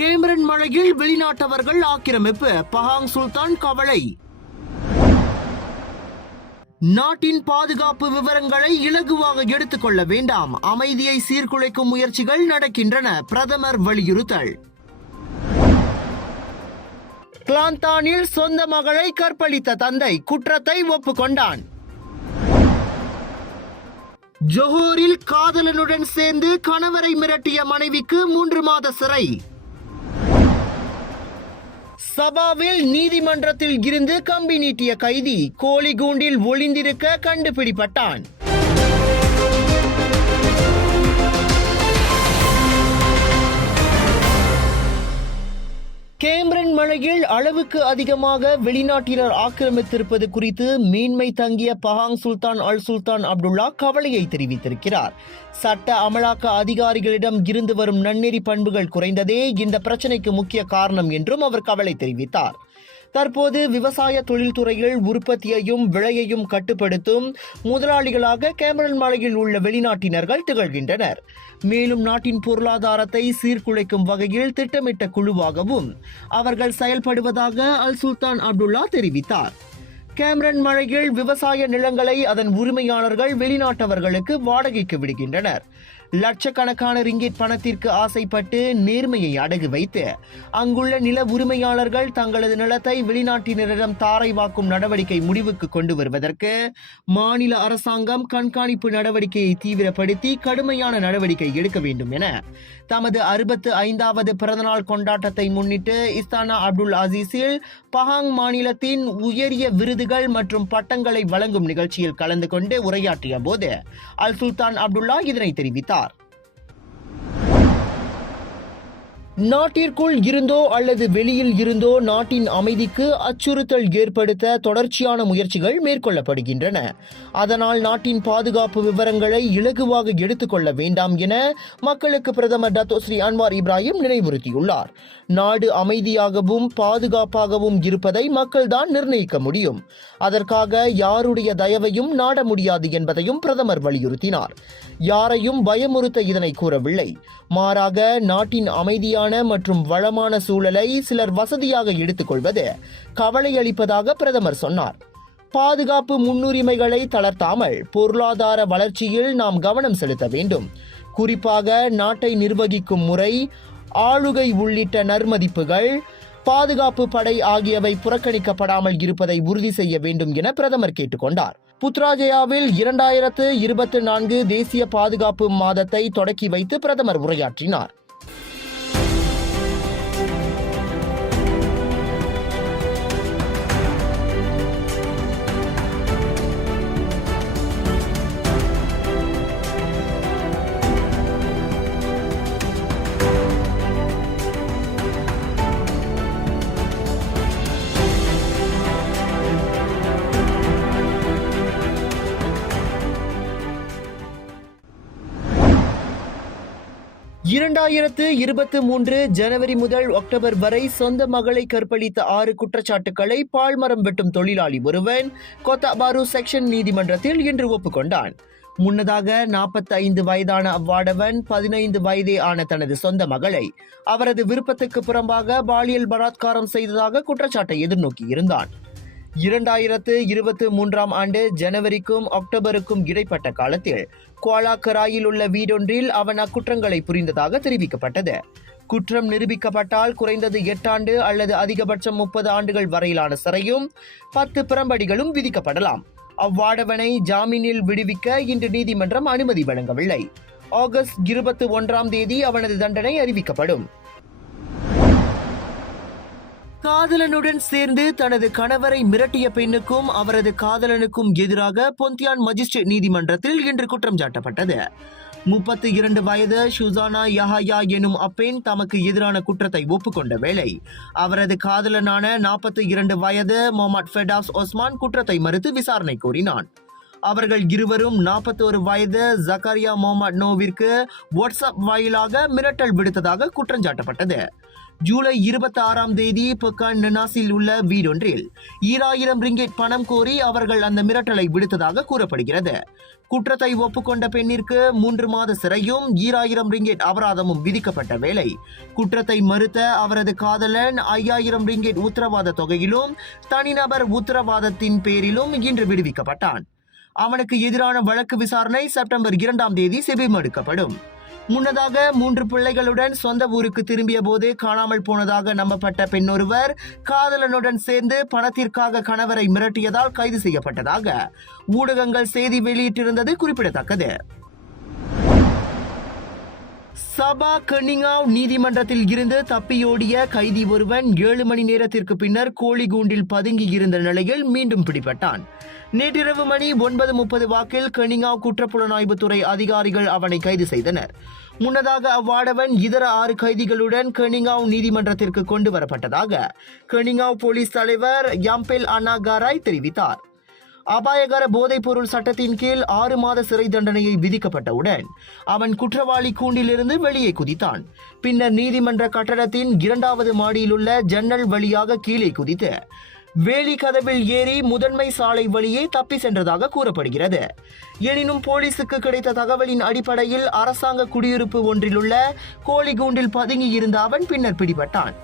Cameron மலையில் வெளிநாட்டவர்கள் ஆக்கிரமிப்பு, பஹாங் சுல்தான் கவலை. நாட்டின் பாதுகாப்பு விவரங்களை இலகுவாக எடுத்துக்கொள்ள வேண்டாம், அமைதியை சீர்குலைக்கும் முயற்சிகள் நடக்கின்றன, பிரதமர் வலியுறுத்தல். கிளாந்தானில் சொந்த மகளை கற்பழித்த தந்தை குற்றத்தை ஒப்புக்கொண்டான். ஜொஹூரில் காதலனுடன் சேர்ந்து கணவரை மிரட்டிய மனைவிக்கு 3 மாத சிறை. சபாவில் நீதிமன்றத்தில் இருந்து கம்பி நீட்டிய கைதி கோழிகூண்டில் ஒளிந்திருக்க கண்டுபிடிப்பட்டான். கேமரன் மலையில் அளவுக்கு அதிகமாக வெளிநாட்டினர் ஆக்கிரமித்திருப்பது குறித்து மீன்மை தங்கிய பஹாங் சுல்தான் அல் சுல்தான் அப்துல்லா கவலையை தெரிவித்திருக்கிறார். சட்ட அமலாக்க அதிகாரிகளிடம் இருந்து வரும் நன்னெறி பண்புகள் குறைந்ததே இந்த பிரச்சனைக்கு முக்கிய காரணம் என்றும் அவர் கவலை தெரிவித்தார். தற்போது விவசாய தொழில்துறையில் உற்பத்தியையும் விலையையும் கட்டுப்படுத்தும் முதலாளிகளாக கேமரன் மலையில் உள்ள வெளிநாட்டினர்கள் திகழ்கின்றனர். மேலும் நாட்டின் பொருளாதாரத்தை சீர்குலைக்கும் வகையில் திட்டமிட்ட குழுவாகவும் அவர்கள் செயல்படுவதாக அல் சுல்தான் அப்துல்லா தெரிவித்தார். கேமரன் மலையில் விவசாய நிலங்களை அதன் உரிமையாளர்கள் வெளிநாட்டவர்களுக்கு வாடகைக்கு விடுகின்றனர். லட்சக்கணக்கான ரிங்கிட் பணத்திற்கு ஆசைப்பட்டு நேர்மையை அடகு வைத்து அங்குள்ள நில உரிமையாளர்கள் தங்களது நிலத்தை வெளிநாட்டினரிடம் தாரை வாக்கும் நடவடிக்கை முடிவுக்கு கொண்டு வருவதற்கு மாநில அரசாங்கம் கண்காணிப்பு நடவடிக்கையை தீவிரப்படுத்தி கடுமையான நடவடிக்கை எடுக்க வேண்டும் என தமது 65வது பிறந்தநாள் கொண்டாட்டத்தை முன்னிட்டு இஸ்தானா அப்துல் அசீஸில் பஹாங் மாநிலத்தின் உயரிய விருதுகள் மற்றும் பட்டங்களை வழங்கும் நிகழ்ச்சியில் கலந்து கொண்டு உரையாற்றிய போது அல் சுல்தான் அப்துல்லா இதனை தெரிவித்தார். நாட்டிற்குள் இருந்தோ அல்லது வெளியில் இருந்தோ நாட்டின் அமைதிக்கு அச்சுறுத்தல் ஏற்படுத்த தொடர்ச்சியான முயற்சிகள் மேற்கொள்ளப்படுகின்றன. அதனால் நாட்டின் பாதுகாப்பு விவரங்களை இலகுவாக எடுத்துக்கொள்ள வேண்டாம் என மக்களுக்கு பிரதமர் டத்தோ ஸ்ரீ அன்வார் இப்ராஹிம் நினைவுறுத்தியுள்ளார். நாடு அமைதியாகவும் பாதுகாப்பாகவும் இருப்பதை மக்கள்தான் நிர்ணயிக்க முடியும். அதற்காக யாருடைய தயவையும் நாட முடியாது என்பதையும் பிரதமர் வலியுறுத்தினார். யாரையும் பயமுறுத்த இதனை கூறவில்லை. மாறாக நாட்டின் அமைதியான மற்றும் வளமான சூழலை சிலர் வசதியாக எடுத்துக்கொள்வது கவலை அளிப்பதாக பிரதமர் சொன்னார். பாதுகாப்பு முன்னுரிமைகளை தளர்த்தாமல் பொருளாதார வளர்ச்சியில் நாம் கவனம் செலுத்த வேண்டும். குறிப்பாக நாட்டை நிர்வகிக்கும் முறை, ஆளுகை உள்ளிட்ட நற்மதிப்புகள், பாதுகாப்பு படை ஆகியவை புறக்கணிக்கப்படாமல் இருப்பதை உறுதி செய்ய வேண்டும் என பிரதமர் கேட்டுக்கொண்டார். புத்ராஜயாவில் 2024 தேசிய பாதுகாப்பு மாதத்தை தொடக்கி வைத்து பிரதமர் உரையாற்றினார். ஜனவரி முதல் அக்டோபர் வரை சொந்த மகளை கற்பழித்த 6 குற்றச்சாட்டுக்களை பால்மரம் வெட்டும் தொழிலாளி ஒருவன் கொத்தாபாரு செக்ஷன் நீதிமன்றத்தில் இன்று ஒப்புக்கொண்டான். முன்னதாக 45 வயதான அவ்வாடவன் 15 வயதே ஆன தனது சொந்த மகளை அவரது விருப்பத்துக்கு புறம்பாக பாலியல் பலாத்காரம் செய்ததாக குற்றச்சாட்டை எதிர்நோக்கி இருந்தான். 2023 ஆண்டு ஜனவரிக்கும் அக்டோபருக்கும் இடைப்பட்ட காலத்தில் குவாலா கராயில் உள்ள வீடொன்றில் அவன் அக்குற்றங்களை புரிந்ததாக தெரிவிக்கப்பட்டது. குற்றம் நிரூபிக்கப்பட்டால் குறைந்தது 8 ஆண்டு அல்லது அதிகபட்சம் 30 ஆண்டுகள் வரையிலான சிறையும் 10 பிரம்படிகளும் விதிக்கப்படலாம். அவ்வாடவனை ஜாமீனில் விடுவிக்க இன்று நீதிமன்றம் அனுமதி வழங்கவில்லை. ஆகஸ்ட் 21 அவனது தண்டனை அறிவிக்கப்படும். காதலனுடன் சேர்ந்து தனது கணவரை மிரட்டிய பெண்ணுக்கும் அவரது காதலனுக்கும் எதிராக பொந்தியான் மஜிஸ்ட்ரேட் நீதிமன்றத்தில் இன்று குற்றம் சாட்டப்பட்டது. 32 வயது ஷுசானா யஹயா எனும் அப்பெண் தமக்கு எதிரான குற்றத்தை ஒப்புக்கொண்ட வேளை அவரது காதலனான 42 வயது முகமது ஃபெடாஸ் ஒஸ்மான் குற்றத்தை மறுத்து விசாரணை கோரினான். அவர்கள் இருவரும் 41 வயது ஜக்கரியா முகமது நோவிற்கு வாட்ஸ்அப் வாயிலாக மிரட்டல் விடுத்ததாக குற்றஞ்சாட்டப்பட்டது. ஜூலை 26ஆம் தேதி பெக்கான் நெனாஸில் உள்ள வீடொன்றில் 2000 ரிங்கெட் பணம் கோரி அவர்கள் அந்த மிரட்டலை விடுத்ததாக கூறப்படுகிறது. குற்றத்தை ஒப்புக்கொண்ட பெண்ணிற்கு 3 மாத சிறையும் 2000 ரிங்கெட் அபராதமும் விதிக்கப்பட்ட வேளை குற்றத்தை மறுத்த அவரது காதலன் 5000 ரிங்கெட் உத்தரவாத தொகையிலும் தனிநபர் உத்தரவாதத்தின் பேரிலும் இன்று விடுவிக்கப்பட்டான். அவனுக்கு எதிரான வழக்கு விசாரணை செப்டம்பர் 2ஆம் தேதி செவிமடுக்கப்படும். முன்னதாக 3 பிள்ளைகளுடன் சொந்த ஊருக்கு திரும்பிய போது காணாமல் போனதாக நம்பப்பட்ட பெண்ணொருவர் காதலனுடன் சேர்ந்து பணத்திற்காக கணவரை மிரட்டியதால் கைது செய்யப்பட்டதாக ஊடகங்கள் செய்தி வெளியிட்டிருந்தது குறிப்பிடத்தக்கது. சபா கனிங்காவ் நீதிமன்றத்தில் இருந்து தப்பியோடிய கைதி ஒருவன் 7 மணி நேரத்திற்கு பின்னர் கோழிகூண்டில் பதுங்கி இருந்த நிலையில் மீண்டும் பிடிபட்டான். நேற்றிரவு மணி 9:30 வாக்கில் கனிங்காவ் குற்றப்புலனாய்வுத்துறை அதிகாரிகள் அவனை கைது செய்தனர். முன்னதாக அவ்வாடவன் இதர 6 கைதிகளுடன் கனிங்காவ் நீதிமன்றத்திற்கு கொண்டு வரப்பட்டதாக கனிங்காவ் போலீஸ் தலைவர் யம்பெல் அனாகாராய் தெரிவித்தார். அபாயகர போதைப்பொருள் சட்டத்தின் கீழ் 6 மாத சிறை தண்டனையை விதிக்கப்பட்டவுடன் அவன் குற்றவாளி கூண்டிலிருந்து வெளியே குதித்தான். பின்னர் நீதிமன்ற கட்டடத்தின் 2வது மாடியிலுள்ள ஜன்னல் வழியாக கீழே குதித்து வேலி கதவில் ஏறி முதன்மை சாலை வழியே தப்பி சென்றதாக கூறப்படுகிறது. எனினும் போலீசுக்கு கிடைத்த தகவலின் அடிப்படையில் அரசாங்க குடியிருப்பு ஒன்றிலுள்ள கோழிகூண்டில் பதுங்கி இருந்த அவன் பின்னர் பிடிபட்டான்.